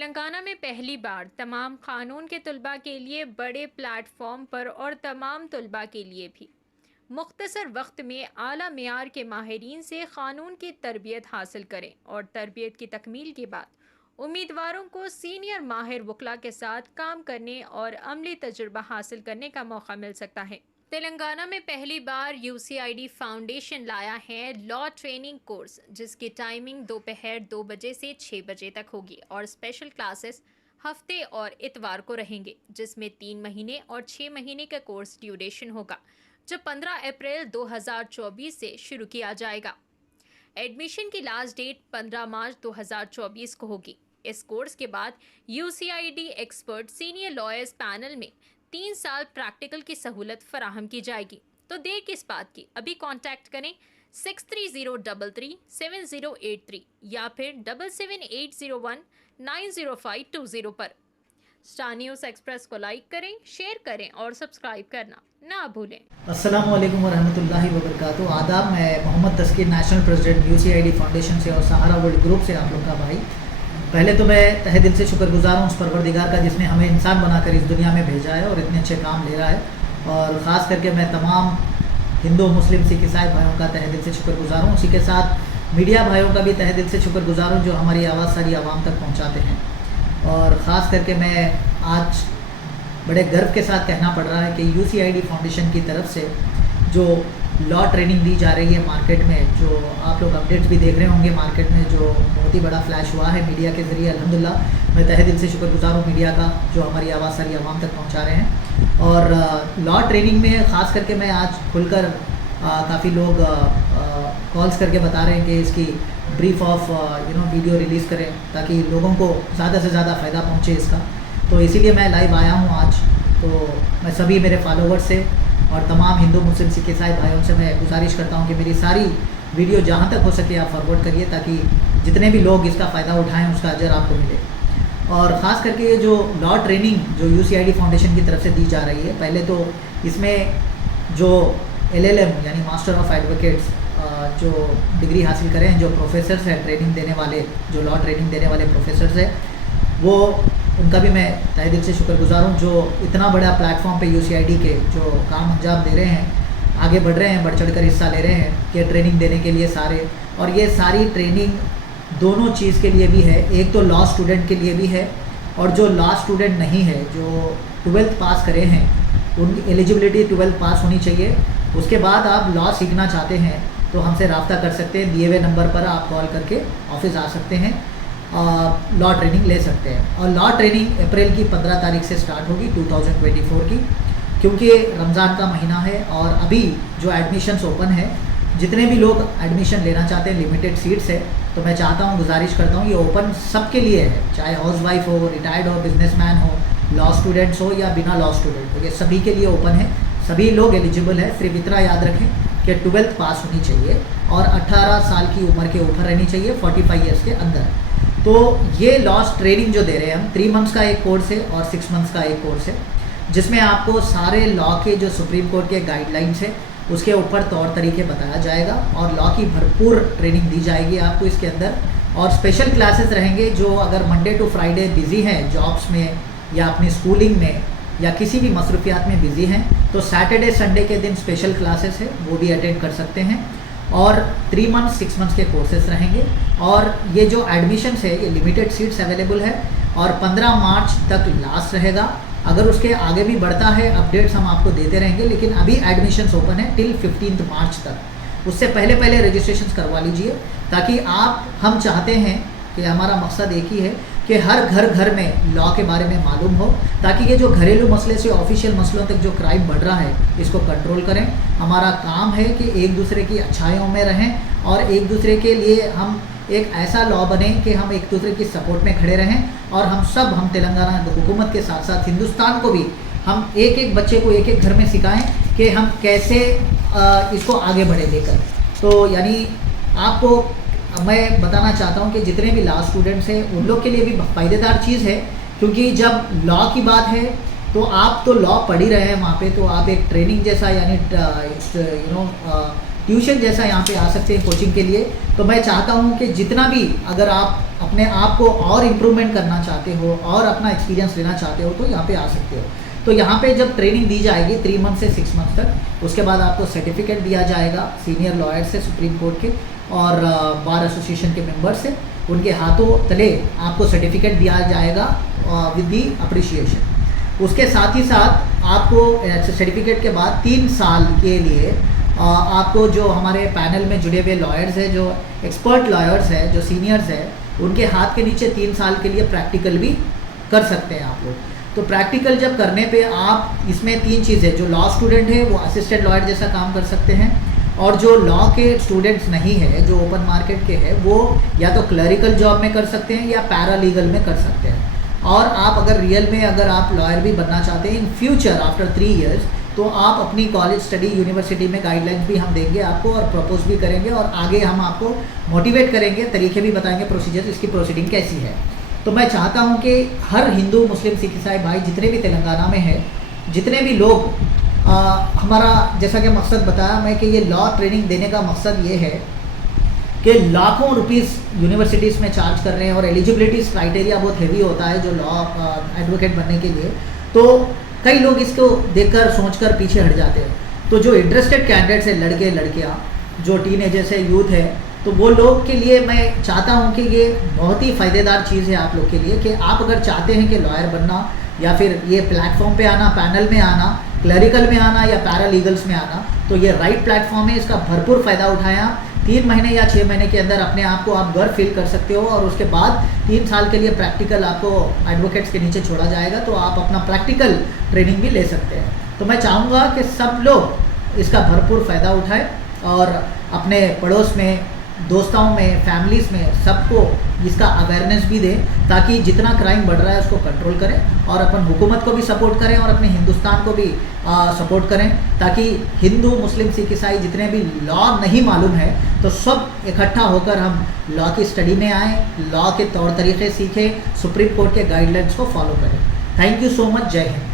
तेलंगाना में पहली बार तमाम कानून के तलबा के लिए बड़े प्लेटफॉर्म पर और तमाम तलबा के लिए भी मुख्तसर वक्त में आला मेयार के माहिरीन से कानून की तरबियत हासिल करें और तरबियत की तकमील के बाद उम्मीदवारों को सीनियर माहिर वकला के साथ काम करने और अमली तजुर्बा हासिल करने का मौका मिल सकता है। तेलंगाना में पहली बार यूसीआईडी फाउंडेशन लाया है लॉ ट्रेनिंग कोर्स, जिसकी टाइमिंग दोपहर 2 बजे से 6 बजे तक होगी और स्पेशल क्लासेस हफ्ते और इतवार को रहेंगे, जिसमें 3 महीने और 6 महीने का कोर्स ड्यूरेशन होगा, जो 15 अप्रैल 2024 से शुरू किया जाएगा। एडमिशन की लास्ट डेट 15 मार्च 2024 को होगी। इस कोर्स के बाद यूसीआईडी एक्सपर्ट सीनियर लॉयर्स पैनल में 3 साल प्रैक्टिकल की सहूलत फराहम की जाएगी। तो देर किस बात की, अभी कांटेक्ट करें 63033783 या फिर 7780190520 पर। स्टार न्यूज़ एक्सप्रेस को लाइक करें, शेयर करें और सब्सक्राइब करना ना भूलें। अस्सलाम वालेकुम वरहमतुल्लाहि वबरकातुहू। आदाब, मैं Mohammad Taskeer, national president UCID foundation से और सहारा वर्ल्ड ग्रुप से आप लोग का भाई। पहले तो मैं तहे दिल से शुक्रगुजार हूँ उस परवरदिगार का जिसने हमें इंसान बनाकर इस दुनिया में भेजा है और इतने अच्छे काम ले रहा है। और ख़ास करके मैं तमाम हिंदू, मुस्लिम, सिख, ईसाई भाइयों का तहे दिल से शुक्रगुजार हूँ। उसी के साथ मीडिया भाइयों का भी तहे दिल से शुक्रगुजार हूँ जो हमारी आवाज़ सारी आवाम तक पहुँचाते हैं। और ख़ास करके मैं आज बड़े गर्व के साथ कहना पड़ रहा है कि यूसीआईडी फाउंडेशन की तरफ से जो लॉ ट्रेनिंग दी जा रही है मार्केट में, जो आप लोग अपडेट्स भी देख रहे होंगे मार्केट में, जो बहुत ही बड़ा फ्लैश हुआ है मीडिया के ज़रिए, अल्हम्दुलिल्लाह मैं तहे दिल से शुक्रगुजार हूँ मीडिया का जो हमारी आवाज़ सारी आवाम तक पहुँचा रहे हैं। और लॉ ट्रेनिंग में ख़ास करके मैं आज खुलकर काफ़ी लोग कॉल्स करके बता रहे हैं कि इसकी ब्रीफ ऑफ वीडियो रिलीज़ करें ताकि लोगों को ज़्यादा से ज़्यादा फ़ायदा पहुँचे इसका। तो इसीलिए मैं लाइव आया हूँ आज। तो मैं सभी मेरे फॉलोवर्स से और तमाम हिंदू, मुस्लिम, सिख, ईसाई भाइयों से मैं गुजारिश करता हूँ कि मेरी सारी वीडियो जहाँ तक हो सके आप फॉरवर्ड करिए ताकि जितने भी लोग इसका फ़ायदा उठाएँ उसका अजर आपको मिले। और ख़ास करके ये जो लॉ ट्रेनिंग जो यूसीआईडी फाउंडेशन की तरफ से दी जा रही है, पहले तो इसमें जो LLM यानी मास्टर ऑफ एडवोकेट्स जो डिग्री हासिल करें, जो प्रोफेसर्स हैं ट्रेनिंग देने वाले, जो लॉ ट्रेनिंग देने वाले प्रोफेसर्स हैं, वो उनका भी मैं तहे दिल से शुक्रगुजार हूँ जो इतना बड़ा प्लेटफॉर्म पे यूसीआईडी के जो काम अंजाम दे रहे हैं, आगे बढ़ रहे हैं, बढ़ चढ़ कर हिस्सा ले रहे हैं कि ट्रेनिंग देने के लिए सारे। और ये सारी ट्रेनिंग दोनों चीज़ के लिए भी है, एक तो लॉ स्टूडेंट के लिए भी है और जो लॉ स्टूडेंट नहीं है, जो 12th पास करे हैं, उनकी एलिजिबिलिटी 12th पास होनी चाहिए। उसके बाद आप लॉ सीखना चाहते हैं तो हमसे रब्ता कर सकते हैं, दिए हुए नंबर पर आप कॉल करके ऑफिस आ सकते हैं, लॉ ट्रेनिंग ले सकते हैं। और लॉ ट्रेनिंग अप्रैल की 15 तारीख से स्टार्ट होगी 2024 की, क्योंकि रमज़ान का महीना है और अभी जो एडमिशन्स ओपन है, जितने भी लोग एडमिशन लेना चाहते हैं, लिमिटेड सीट्स है, तो मैं चाहता हूँ, गुजारिश करता हूँ, ये ओपन सबके लिए है, चाहे हाउसवाइफ हो, रिटायर्ड हो, बिजनेसमैन हो, लॉ स्टूडेंट्स हो या बिना लॉ स्टूडेंट हो, ये सभी के लिए ओपन है, सभी लोग एलिजिबल है। सिर्फ इतना याद रखें कि 12th पास होनी चाहिए और 18 साल की उम्र के ऊपर रहनी चाहिए, 45 ईयर्स के अंदर। तो ये लॉ ट्रेनिंग जो दे रहे हैं हम, 3 मंथ्स का एक कोर्स है और 6 मंथ्स का एक कोर्स है, जिसमें आपको सारे लॉ के जो सुप्रीम कोर्ट के गाइडलाइंस है उसके ऊपर तौर तरीके बताया जाएगा और लॉ की भरपूर ट्रेनिंग दी जाएगी आपको इसके अंदर। और स्पेशल क्लासेस रहेंगे जो अगर मंडे टू फ्राइडे बिज़ी हैं जॉब्स में या अपनी स्कूलिंग में या किसी भी मसरूफियात में बिज़ी हैं, तो सैटरडे संडे के दिन स्पेशल क्लासेस है, वो भी अटेंड कर सकते हैं। और 3 मंथ्स 6 मंथ्स के कोर्सेज रहेंगे। और ये जो एडमिशन्स है ये लिमिटेड सीट्स अवेलेबल है और 15 मार्च तक लास्ट रहेगा। अगर उसके आगे भी बढ़ता है अपडेट्स हम आपको देते रहेंगे, लेकिन अभी एडमिशन्स ओपन है टिल 15 मार्च तक। उससे पहले पहले रजिस्ट्रेशन करवा लीजिए ताकि हम चाहते हैं कि हमारा मकसद एक ही है कि हर घर में लॉ के बारे में मालूम हो, ताकि ये जो घरेलू मसले से ऑफिशियल मसलों तक जो क्राइम बढ़ रहा है इसको कंट्रोल करें। हमारा काम है कि एक दूसरे की अच्छाइयों में रहें और एक दूसरे के लिए हम एक ऐसा लॉ बने कि हम एक दूसरे की सपोर्ट में खड़े रहें। और हम तेलंगाना हुकूमत के साथ साथ हिंदुस्तान को भी हम एक एक बच्चे को एक एक घर में सिखाएं कि हम कैसे इसको आगे बढ़े लेकर। तो यानी आपको मैं बताना चाहता हूं कि जितने भी लॉ स्टूडेंट्स हैं उन लोग के लिए भी फ़ायदेदार चीज़ है, क्योंकि जब लॉ की बात है तो आप तो लॉ पढ़ ही रहे हैं वहाँ पे, तो आप एक ट्रेनिंग जैसा यानी ट्यूशन जैसा यहाँ पे आ सकते हैं कोचिंग के लिए। तो मैं चाहता हूँ कि जितना भी अगर आप अपने आप को और इम्प्रूवमेंट करना चाहते हो और अपना एक्सपीरियंस लेना चाहते हो तो यहाँ पे आ सकते हो। तो यहाँ पे जब ट्रेनिंग दी जाएगी 3 मंथ से 6 मंथ तक, उसके बाद आपको सर्टिफिकेट दिया जाएगा सीनियर लॉयर से, सुप्रीम कोर्ट के और बार एसोसिएशन के मेंबर से, उनके हाथों तले आपको सर्टिफिकेट दिया जाएगा विद दी अप्रिशिएशन। उसके साथ ही साथ आपको सर्टिफिकेट के बाद 3 साल के लिए आपको जो हमारे पैनल में जुड़े हुए लॉयर्स हैं, जो एक्सपर्ट लॉयर्स हैं, जो सीनियर्स हैं, उनके हाथ के नीचे 3 साल के लिए प्रैक्टिकल भी कर सकते हैं आप लोग। तो प्रैक्टिकल जब करने पे आप इसमें 3 चीज़ें, जो लॉ स्टूडेंट है वो असिस्टेंट लॉयर जैसा काम कर सकते हैं, और जो लॉ के स्टूडेंट्स नहीं है, जो ओपन मार्केट के हैं, वो या तो क्लरिकल जॉब में कर सकते हैं या पैरालीगल में कर सकते हैं। और आप अगर रियल में अगर आप लॉयर भी बनना चाहते हैं इन फ्यूचर आफ्टर 3 इयर्स, तो आप अपनी कॉलेज स्टडी यूनिवर्सिटी में गाइडलाइंस भी हम देंगे आपको और प्रपोज भी करेंगे, और आगे हम आपको मोटिवेट करेंगे, तरीके भी बताएंगे, प्रोसीजर्स, इसकी प्रोसीडिंग कैसी है। तो मैं चाहता हूं कि हर हिंदू, मुस्लिम, सिख, ईसाई भाई जितने भी तेलंगाना में हैं, जितने भी लोग हमारा जैसा कि मकसद बताया मैं कि ये लॉ ट्रेनिंग देने का मकसद ये है कि लाखों रुपीस यूनिवर्सिटीज़ में चार्ज कर रहे हैं और एलिजिबिलिटीज़ क्राइटेरिया बहुत हेवी होता है जो लॉ एडवोकेट बनने के लिए। तो कई लोग इसको देखकर सोचकर पीछे हट जाते हैं। तो जो इंटरेस्टेड कैंडिडेट्स हैं, लड़के लड़कियां, जो टीनेजर्स है, यूथ है, तो वो लोग के लिए मैं चाहता हूं कि ये बहुत ही फ़ायदेदार चीज़ है आप लोग के लिए कि आप अगर चाहते हैं कि लॉयर बनना या फिर ये प्लेटफॉर्म पे आना, पैनल में आना, क्लरिकल में आना या पैरालीगल्स में आना, तो ये राइट प्लेटफॉर्म है, इसका भरपूर फ़ायदा उठाएं आप। 3 महीने या 6 महीने के अंदर अपने आप को आप गर्व फील कर सकते हो, और उसके बाद 3 साल के लिए प्रैक्टिकल आपको एडवोकेट्स के नीचे छोड़ा जाएगा, तो आप अपना प्रैक्टिकल ट्रेनिंग भी ले सकते हैं। तो मैं चाहूँगा कि सब लोग इसका भरपूर फ़ायदा उठाएं और अपने पड़ोस में, दोस्तों में, फैमिलीज़ में सबको इसका अवेयरनेस भी दें, ताकि जितना क्राइम बढ़ रहा है उसको कंट्रोल करें और अपन हुकूमत को भी सपोर्ट करें और अपने हिंदुस्तान को भी सपोर्ट करें, ताकि हिंदू, मुस्लिम, सिख, ईसाई जितने भी लॉ नहीं मालूम है तो सब इकट्ठा होकर हम लॉ की स्टडी में आएँ, लॉ के तौर तरीक़े सीखें, सुप्रीम कोर्ट के गाइडलाइंस को फॉलो करें। Thank you so much. जय हिंद।